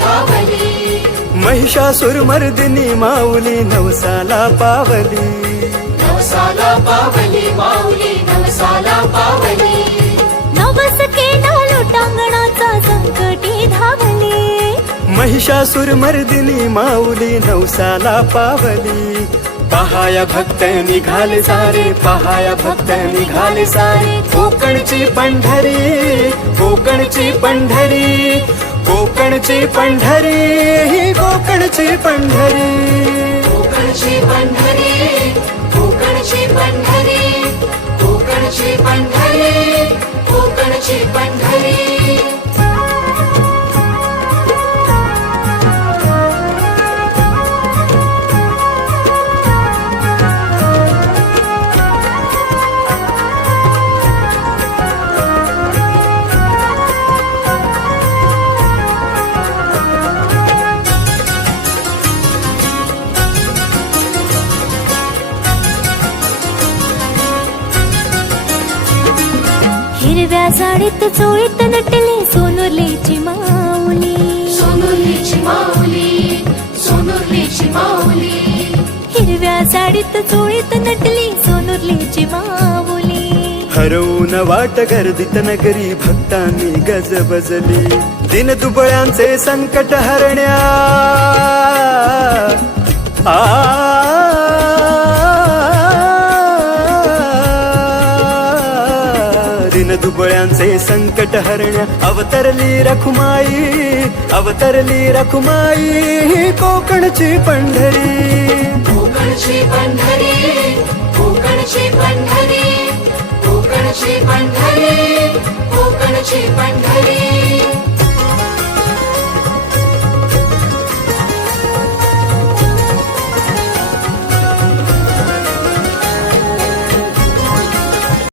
धावली, महिषासुरमर्दिनी माऊली नवसाला पावली, नवसाला पावली माऊली, नवसाला पावली. नवस केला लोटांगणाचा संकटी धावली, महिषासुरमर्दिनी माऊली नवसाला पावली. पहाया भक्त निघाले सारे, पहाया भक्त निघाले सारे. कोकणची पंढरी, कोकणची पंढरी, कोकणची पंढरी, ही कोकणची पंढरी. कोकणची पंढरी, कोकणची पंढरी, कोकणची पंढरी, कोकणची पंढरी. हिरव्या साडीत चोळीत नटली सोनुरलीची माऊली, सोनुरलीची माऊली, सोनुरलीची माऊली. हिरव्या साडीत चोळीत नटली सोनुरलीची माऊली. हरवून वाट गर्दीत नगरी भक्तांनी गजबजली. दिन दुबळ्यांचे संकट हरण्या दिन दुबळ्यांचे संकट हरण्या. अवतरली रखुमाई, अवतरली रखुमाई, कोकणची पंढरी. कोकणची पंढरी, कोकणची पंढरी, कोकणची पंढरी, कोकणची पंढरी.